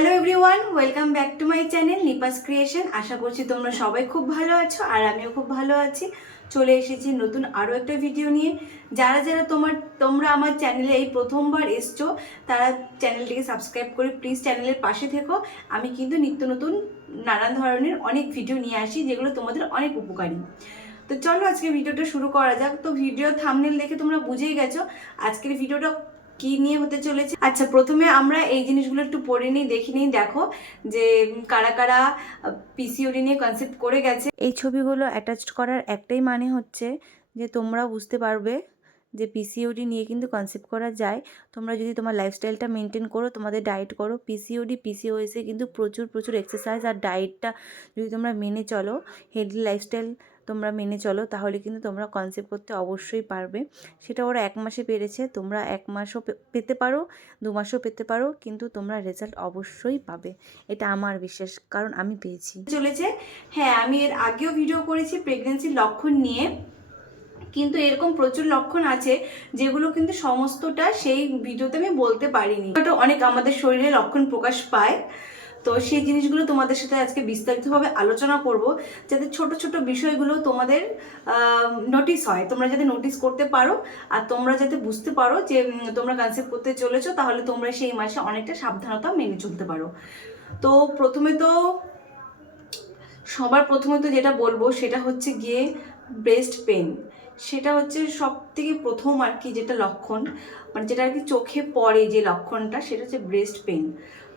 Hello everyone, welcome back to my channel Nipas creation. আশা করছি তোমরা সবাই খুব ভালো আছো আর আমিও খুব ভালো আছি। চলে এসেছি নতুন আরও একটা ভিডিও নিয়ে। যারা যারা তোমরা আমার চ্যানেলে এই প্রথমবার এসছো তারা চ্যানেলটিকে সাবস্ক্রাইব করে প্লিজ চ্যানেলের পাশে থেকো। আমি কিন্তু নিত্য নতুন নানান ধরনের অনেক ভিডিও নিয়ে আসি যেগুলো তোমাদের অনেক উপকারী। তো চলো আজকে ভিডিওটা শুরু করা যাক। তো ভিডিও থাম্বনেল দেখে তোমরা বুঝেই গেছো আজকের ভিডিওটা কি নিয়ে হতে চলেছে। আচ্ছা, প্রথমে আমরা এই জিনিসগুলো একটু পড়ে নিই, দেখে নিই, দেখো যে কারা কারা পিসিওডি নিয়ে কনসেপ্ট করে গেছে। এই ছবিগুলো অ্যাটাচড করার একটাই মানে হচ্ছে যে তোমরা বুঝতে পারবে যে পিসিওডি নিয়ে কিন্তু কনসেপ্ট করা যায়। তোমরা যদি তোমার লাইফস্টাইলটা মেনটেন করো, তোমাদের ডায়েট করো, পিসিওএসে কিন্তু প্রচুর প্রচুর এক্সারসাইজ আর ডায়েটটা যদি তোমরা মেনে চলো, হেলদি লাইফস্টাইল তোমরা মেনে চলো, তাহলে কিন্তু তোমরা কনসেপ্ট করতে অবশ্যই পারবে। সেটা ওরা 1 মাসে পেরেছে, তোমরা 1 মাসও পেতে পারো, 2 মাসও পেতে পারো, কিন্তু তোমরা রেজাল্ট অবশ্যই পাবে। এটা আমার বিশ্বাস, কারণ আমি পেয়েছি। চলেছে, হ্যাঁ, আমি এর আগেও ভিডিও করেছি প্রেগনেন্সির লক্ষণ নিয়ে, কিন্তু এরকম প্রচুর লক্ষণ আছে যেগুলো কিন্তু সমস্তটা সেই ভিডিওতে আমি বলতে পারিনি। এটা অনেক আমাদের শরীরে লক্ষণ প্রকাশ পায়, তো সেই জিনিসগুলো তোমাদের সাথে আজকে বিস্তারিতভাবে আলোচনা করব, যাতে ছোট ছোট বিষয়গুলো তোমাদের নোটিস হয়, তোমরা যাতে নোটিস করতে পারো আর তোমরা যাতে বুঝতে পারো যে তোমরা কনসেপ্ট করতে চলেছো, তাহলে তোমরা সেই মাসে অনেকটা সাবধানতা মেনে চলতে পারো। তো সবার প্রথমে তো যেটা বলবো সেটা হচ্ছে গিয়ে ব্রেস্ট পেন। সেটা হচ্ছে সব থেকে প্রথম আর কি যেটা লক্ষণ, মানে যেটা আর কি চোখে পড়ে যে লক্ষণটা, সেটা হচ্ছে ব্রেস্ট পেন।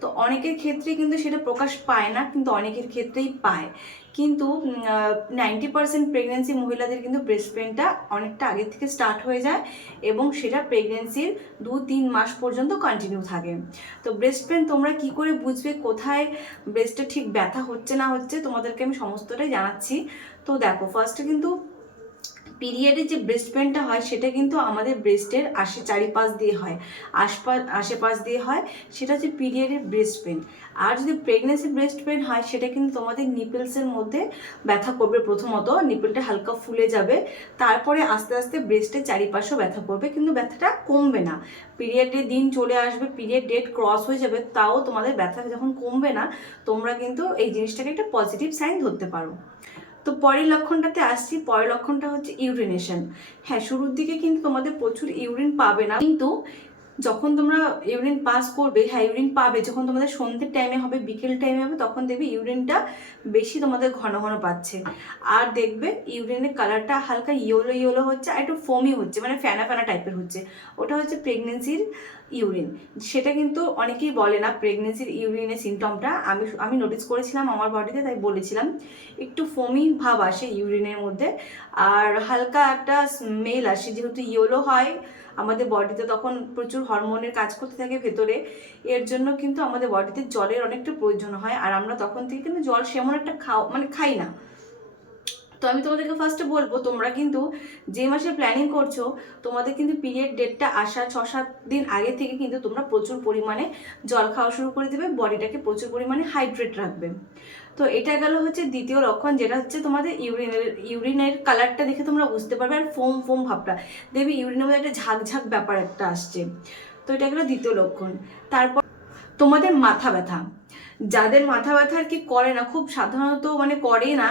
তো অনেকের ক্ষেত্রে কিন্তু সেটা প্রকাশ পায় না, কিন্তু অনেকের ক্ষেত্রেই পায়। কিন্তু 90% প্রেগনেন্সি মহিলাদের কিন্তু ব্রেস্ট পেনটা অনেকটা আগে থেকে স্টার্ট হয়ে যায় এবং সেটা প্রেগনেন্সির 2-3 মাস পর্যন্ত কন্টিনিউ থাকে। তো ব্রেস্ট পেন তোমরা কি করে বুঝবে কোথায় ব্রেস্টে ঠিক ব্যথা হচ্ছে না হচ্ছে, তোমাদেরকে আমি সমস্তটাই জানাচ্ছি। তো দেখো, ফার্স্টে কিন্তু পিরিয়ডে যে ব্রেস্ট পেনটা হয় সেটা কিন্তু আমাদের ব্রেস্টের চারিপাশ দিয়ে হয়, আশেপাশ দিয়ে হয়, সেটা হচ্ছে পিরিয়ডের ব্রেস্ট পেন। আর যদি প্রেগনেন্সি ব্রেস্ট পেন হয় সেটা কিন্তু তোমাদের নিপেলসের মধ্যে ব্যথা করবে। প্রথমত নিপেলটা হালকা ফুলে যাবে, তারপরে আস্তে আস্তে ব্রেস্টের চারিপাশেও ব্যথা করবে, কিন্তু ব্যথাটা কমবে না। পিরিয়ডের দিন চলে আসবে, পিরিয়ড ডেট ক্রস হয়ে যাবে, তাও তোমাদের ব্যথা যখন কমবে না, তোমরা কিন্তু এই জিনিসটাকে একটা পজিটিভ সাইন ধরতে পারো। তো পরের লক্ষণটাতে আসছি। পরের লক্ষণটা হচ্ছে ইউরিনেশন। হ্যাঁ, শুরুর দিকে কিন্তু তোমাদের প্রচুর ইউরিন পাবে না, কিন্তু যখন তোমরা ইউরিন পাস করবে, হ্যাঁ ইউরিন পাবে, যখন তোমাদের সন্ধ্যের টাইমে হবে, বিকেল টাইমে হবে, তখন দেখবে ইউরিনটা বেশি তোমাদের ঘন ঘন পাচ্ছে। আর দেখবে ইউরিনের কালারটা হালকা ইয়েলো ইয়েলো হচ্ছে, আর একটু ফোমি হচ্ছে, মানে ফেনা ফেনা টাইপের হচ্ছে। ওটা হচ্ছে প্রেগনেন্সির ইউরিন। সেটা কিন্তু অনেকেই বলে না প্রেগনেন্সির ইউরিনের সিমটমটা, আমি নোটিস করেছিলাম আমার বডিতে, তাই বলেছিলাম। একটু ফোমি ভাব আসে ইউরিনের মধ্যে, আর হালকা একটা স্মেল আসে, যেহেতু ইয়েলো হয় আমাদের বডিতে, তখন প্রচুর হরমোনের কাজ করতে থাকে ভেতরে। এর জন্য কিন্তু আমাদের বডিতে জলের অনেকটা প্রয়োজন হয়, আর আমরা তখন থেকে কিন্তু জল সেমন একটা খাই না। তো আমি তোমাদেরকে ফার্স্টে বলবো, তোমরা কিন্তু যে মাসে প্ল্যানিং করছো, তোমাদের কিন্তু পিরিয়ড ডেটটা আসার 6-7 দিন আগে থেকে কিন্তু তোমরা প্রচুর পরিমাণে জল খাওয়া শুরু করে দেবে, বডিটাকে প্রচুর পরিমাণে হাইড্রেট রাখবে। তো এটা গেল হচ্ছে দ্বিতীয় লক্ষণ, যেটা হচ্ছে তোমাদের ইউরিনের কালারটা দেখে তোমরা বুঝতে পারবে, আর ফোম ফোম ভাবটা দেখবে, ইউরিনের মধ্যে একটা ঝাঁক ব্যাপার একটা আসছে। তো এটা গেল দ্বিতীয় লক্ষণ। তারপর তোমাদের মাথা ব্যথা। যাদের মাথা ব্যথা আর কি করে না, খুব সাধারণত মানে করে না,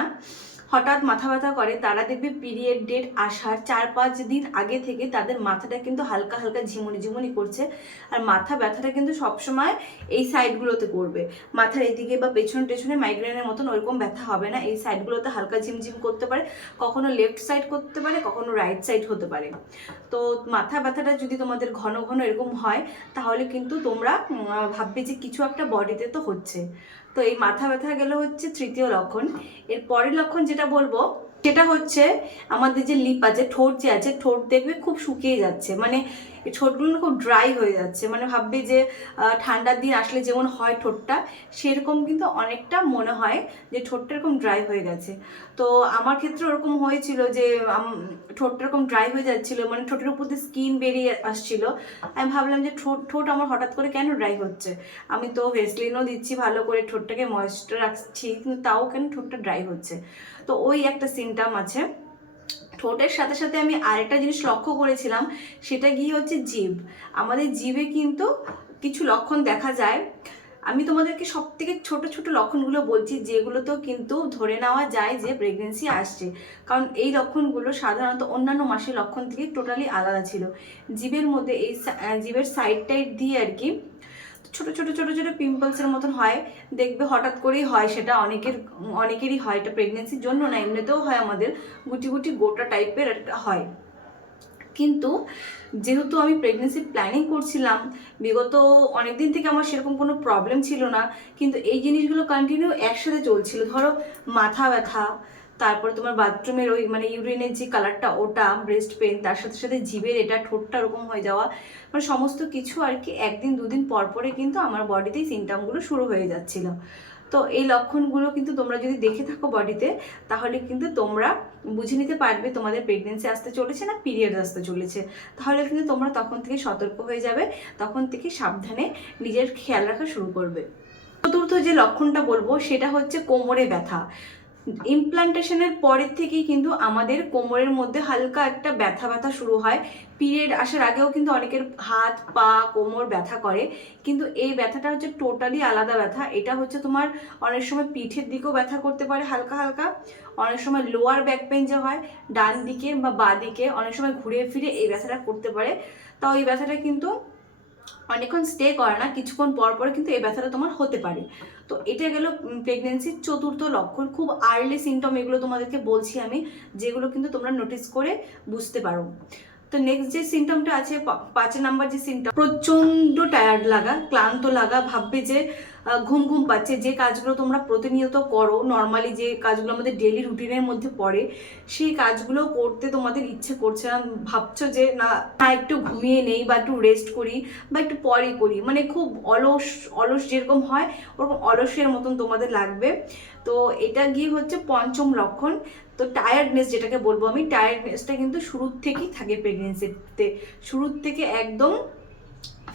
হঠাৎ মাথা ব্যথা করে, তারা দেখবে পিরিয়ড ডেট আসার 4-5 দিন আগে থেকে তাদের মাথাটা কিন্তু হালকা হালকা ঝিমুনি ঝিমুনি করছে। আর মাথা ব্যথাটা কিন্তু সবসময় এই সাইডগুলোতে করবে, মাথার এদিকে বা পেছনে মাইগ্রেনের মতন ওইরকম ব্যথা হবে না, এই সাইডগুলোতে হালকা ঝিমঝিম করতে পারে, কখনো লেফট সাইড করতে পারে, কখনো রাইট সাইড হতে পারে। তো মাথা ব্যথাটা যদি তোমাদের ঘন ঘন এরকম হয়, তাহলে কিন্তু তোমরা ভাববে যে কিছু একটা বডিতে তো হচ্ছে। তো এই মাথা ব্যথা গেল হচ্ছে তৃতীয় লক্ষণ। এর পরের লক্ষণ যেটা বলবো সেটা হচ্ছে আমাদের যে লিপ আছে, ঠোঁট যে আছে, ঠোঁট দেখবে খুব শুকিয়ে যাচ্ছে, মানে এই ঠোঁটগুলো না খুব ড্রাই হয়ে যাচ্ছে, মানে ভাববে যে ঠান্ডার দিন আসলে যেমন হয় ঠোঁটটা, সেরকম কিন্তু অনেকটা মনে হয় যে ঠোঁটটা এরকম ড্রাই হয়ে গেছে। তো আমার ক্ষেত্রে ওরকম হয়েছিল যে ঠোঁটটা এরকম ড্রাই হয়ে যাচ্ছিল, মানে ঠোঁটের উপর দিয়ে স্কিন বেরিয়ে আসছিল। আমি ভাবলাম যে ঠোঁট আমার হঠাৎ করে কেন ড্রাই হচ্ছে, আমি তো ভেসলিনও দিচ্ছি, ভালো করে ঠোঁটটাকে ময়েশ্চার রাখছি, কিন্তু তাও কেন ঠোঁটটা ড্রাই হচ্ছে। তো ওই একটা সিমটম আছে। ঠোঁটের সাথে সাথে আমি আরেকটা জিনিস লক্ষ্য করেছিলাম, সেটা গিয়ে হচ্ছে জিভ। আমাদের জিভে কিন্তু কিছু লক্ষণ দেখা যায়, আমি তোমাদেরকে সব থেকে ছোট ছোট লক্ষণগুলো বলছি, যেগুলো তো কিন্তু ধরে নেওয়া যায় যে প্রেগনেন্সি আসছে, কারণ এই লক্ষণগুলো সাধারণত অন্যান্য মাসের লক্ষণ থেকে টোটালি আলাদা ছিল। জিভের মধ্যে এই জিভের সাইড টাইড দিয়ে আর কি ছোট ছোট ছোট ছোট পিম্পলসের মতন হয়, দেখবে হঠাৎ করেই হয়, সেটা অনেকেরই হয়, এটা প্রেগনেন্সির জন্য না, এমনিতেও হয়, আমাদের গুটি গুটি গোটা টাইপের একটা হয়। কিন্তু যেহেতু আমি প্রেগনেন্সি প্ল্যানিং করছিলাম বিগত অনেকদিন থেকে, আমার সেরকম কোনো প্রবলেম ছিল না, কিন্তু এই জিনিসগুলো কন্টিনিউ একসাথে চলছিল। ধরো মাথা ব্যথা, তারপরে তোমার বাথরুমের ওই মানে ইউরিনের যে কালারটা ওটা, ব্রেস্ট পেন, তার সাথে সাথে জিভের এটা ঠোঁটটা ওরকম হয়ে যাওয়া, মানে সমস্ত কিছু আর কি একদিন দুদিন পর পরে কিন্তু আমার বডিতেই সিমটমগুলো শুরু হয়ে যাচ্ছিল। তো এই লক্ষণগুলো কিন্তু তোমরা যদি দেখে থাকো বডিতে, তাহলে কিন্তু তোমরা বুঝে নিতে পারবে তোমাদের প্রেগনেন্সি আসতে চলেছে না পিরিয়ড আসতে চলেছে। তাহলে কিন্তু তোমরা তখন থেকে সতর্ক হয়ে যাবে, তখন থেকে সাবধানে নিজের খেয়াল রাখা শুরু করবে। চতুর্থ যে লক্ষণটা বলবো সেটা হচ্ছে কোমরে ব্যথা। ইমপ্লান্টেশনের পরের থেকেই কিন্তু আমাদের কোমরের মধ্যে হালকা একটা ব্যথা ব্যথা শুরু হয়। পিরিয়ড আসার আগেও কিন্তু অনেকের হাত পা কোমর ব্যথা করে, কিন্তু এই ব্যথাটা হচ্ছে টোটালি আলাদা ব্যথা। এটা হচ্ছে তোমার অনেক সময় পিঠের দিকেও ব্যথা করতে পারে হালকা হালকা, অনেক সময় লোয়ার ব্যাক পেন যে হয় ডান দিকে বা বাঁ দিকে, অনেক সময় ঘুরে ফিরে এই ব্যথাটা করতে পারে। তাও এই ব্যথাটা কিন্তু অনেকক্ষণ স্টে করে না, কিছুক্ষণ পর পর কিন্তু এই ব্যথাটা তোমার হতে পারে। তো এটা গেল প্রেগনেন্সির চতুর্থ লক্ষণ, খুব আর্লি সিমটম এগুলো তোমাদেরকে বলছি আমি, যেগুলো কিন্তু তোমরা নোটিস করে বুঝতে পারো। তো নেক্সট যে সিমটমটা আছে 5 নাম্বার যে সিমটম, প্রচন্ড টায়ার্ড লাগা, ক্লান্ত লাগা, ভাববে যে ঘুম ঘুম পাচ্ছে। যে কাজগুলো তোমরা প্রতিনিয়ত করো, নর্মালি যে কাজগুলো আমাদের ডেলি রুটিনের মধ্যে পড়ে, সেই কাজগুলো করতে তোমাদের ইচ্ছে করছে না, ভাবছো যে না একটু ঘুমিয়ে নেই বা একটু রেস্ট করি বা একটু পরে করি, মানে খুব অলস অলস যেরকম হয় ওরকম অলসের মতন তোমাদের লাগবে। তো এটা গিয়ে হচ্ছে পঞ্চম লক্ষণ। তো টায়ার্ডনেস যেটাকে বলবো আমি, টায়ার্ডনেসটা কিন্তু শুরুর থেকেই থাকে প্রেগনেন্সিতে, শুরুর থেকে একদম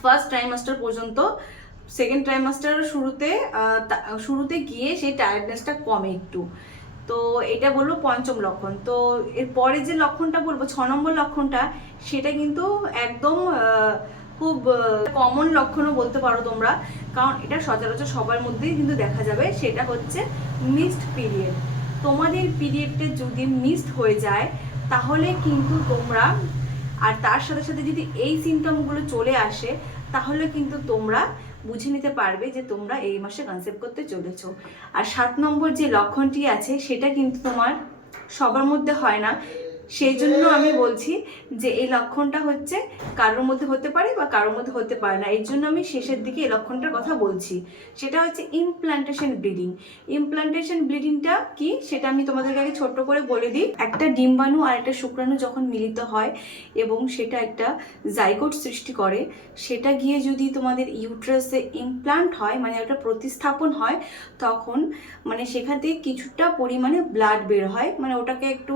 ফার্স্ট ট্রাইমাস্টার পর্যন্ত। সেকেন্ড ট্রাইমাস্টার শুরুতে গিয়ে সেই টায়ার্ডনেসটা কমে একটু। তো এটা বলবো পঞ্চম লক্ষণ। তো এরপরে যে লক্ষণটা বলবো 6 নম্বর লক্ষণটা, সেটা কিন্তু একদম খুব কমন লক্ষণও বলতে পারো তোমরা, কারণ এটা সচরাচর সবার মধ্যেই কিন্তু দেখা যাবে। সেটা হচ্ছে মিসড পিরিয়ড। তোমাদের পিরিয়ডটা যদি মিসড হয়ে যায় তাহলে কিন্তু তোমরা, আর তার সাথে সাথে যদি এই সিমটমগুলো চলে আসে, তাহলে কিন্তু তোমরা বুঝে নিতে পারবে যে তোমরা এই মাসে কনসেপ্ট করতে চলেছো। আর 7 নম্বর যে লক্ষণটি আছে সেটা কিন্তু তোমার সবার মধ্যে হয় না, সেই জন্য আমি বলছি যে এই লক্ষণটা হচ্ছে কারোর মধ্যে হতে পারে বা কারোর মধ্যে হতে পারে না, এই জন্য আমি শেষের দিকে এই লক্ষণটার কথা বলছি। সেটা হচ্ছে ইমপ্লান্টেশন ব্লিডিং। ইমপ্লান্টেশন ব্লিডিংটা কি সেটা আমি তোমাদেরকে আগে ছোট্ট করে বলে দিই। একটা ডিম্বাণু আর একটা শুক্রাণু যখন মিলিত হয় এবং সেটা একটা জাইগোট সৃষ্টি করে, সেটা গিয়ে যদি তোমাদের ইউট্রাসে ইমপ্লান্ট হয়, মানে একটা প্রতিস্থাপন হয়, তখন মানে সেখান থেকে কিছুটা পরিমাণে ব্লাড বের হয়, মানে ওটাকে একটু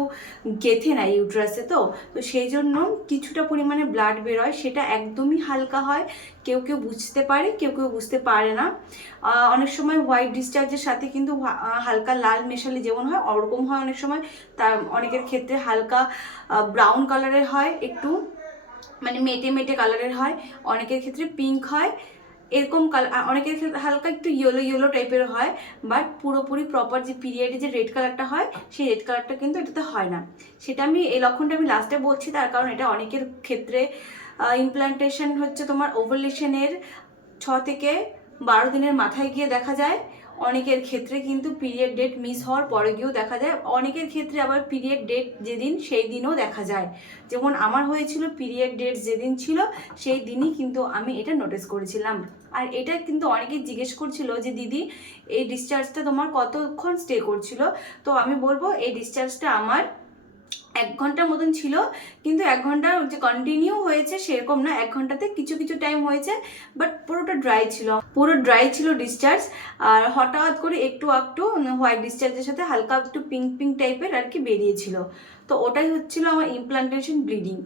গেঁথে নেয় ইউট্রাসে। তো তো সেই জন্য কিছুটা পরিমাণে ব্লাড বের হয়, সেটা একদমই হালকা হয়, কেউ কেউ বুঝতে পারে কেউ কেউ বুঝতে পারে না। অনেক সময় হোয়াইট ডিসচার্জের সাথে কিন্তু হালকা লাল মেশালে যেমন হয় ওরকম হয় অনেক সময়, তার অনেকের ক্ষেত্রে হালকা ব্রাউন কালারের হয়, একটু মানে মেটে মেটে কালারের হয়, অনেকের ক্ষেত্রে পিঙ্ক হয় এরকম কালার, অনেকের ক্ষেত্রে হালকা একটু ইয়েলো ইয়েলো টাইপের হয়, বাট পুরোপুরি প্রপার যে পিরিয়ডে যে রেড কালারটা হয় সেই রেড কালারটা কিন্তু এটাতে হয় না। সেটা আমি এই লক্ষণটা আমি লাস্টে বলছি, তার কারণ এটা অনেকের ক্ষেত্রে ইমপ্লান্টেশন হচ্ছে তোমার ওভারলেশনের 6 থেকে 12 দিনের মাথায় গিয়ে দেখা যায়, অনেকের ক্ষেত্রে কিন্তু পিরিয়ড ডেট মিস হওয়ার পরে গিয়েও দেখা যায়, অনেকের ক্ষেত্রে আবার পিরিয়ড ডেট যেদিন সেই দিনও দেখা যায়। যেমন আমার হয়েছিল পিরিয়ড ডেট যেদিন ছিল সেই দিনই কিন্তু আমি এটা নোটিস করেছিলাম। আর এটা কিন্তু অনেকেই জিজ্ঞেস করছিল যে দিদি এই ডিসচার্জটা তোমার কতক্ষণ স্টে করছিল। তো আমি বলবো এই ডিসচার্জটা আমার 1 ঘন্টার মতন ছিল, কিন্তু 1 ঘন্টা যে কন্টিনিউ হয়েছে সেরকম না, 1 ঘন্টাতে কিছু কিছু টাইম হয়েছে, বাট পুরোটা ড্রাই ছিল, পুরো ড্রাই ছিল ডিসচার্জ। আর হঠাৎ করে একটু একটু হোয়াইট ডিসচার্জের সাথে হালকা একটু পিঙ্ক পিঙ্ক টাইপের আর কি বেরিয়েছিল। তো ওটাই হচ্ছিল আমার ইমপ্লান্টেশন ব্লিডিং।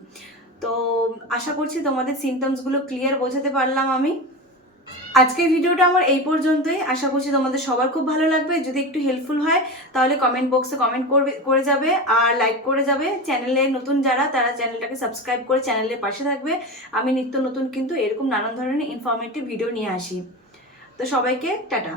তো আশা করছি তোমাদের সিমটমসগুলো ক্লিয়ার বোঝাতে পারলাম আমি। আজকের ভিডিওটা আমার এই পর্যন্তই, আশা করছি তোমাদের সবার খুব ভালো লাগবে। যদি একটু হেল্পফুল হয় তাহলে কমেন্ট বক্সে কমেন্ট করে যাবে আর লাইক করে যাবে। চ্যানেলে নতুন যারা তারা চ্যানেলটাকে সাবস্ক্রাইব করে চ্যানেলের পাশে থাকবে। আমি নিত্য নতুন কিন্তু এরকম নানান ধরনের ইনফরমেটিভ ভিডিও নিয়ে আসি। তো সবাইকে টাটা।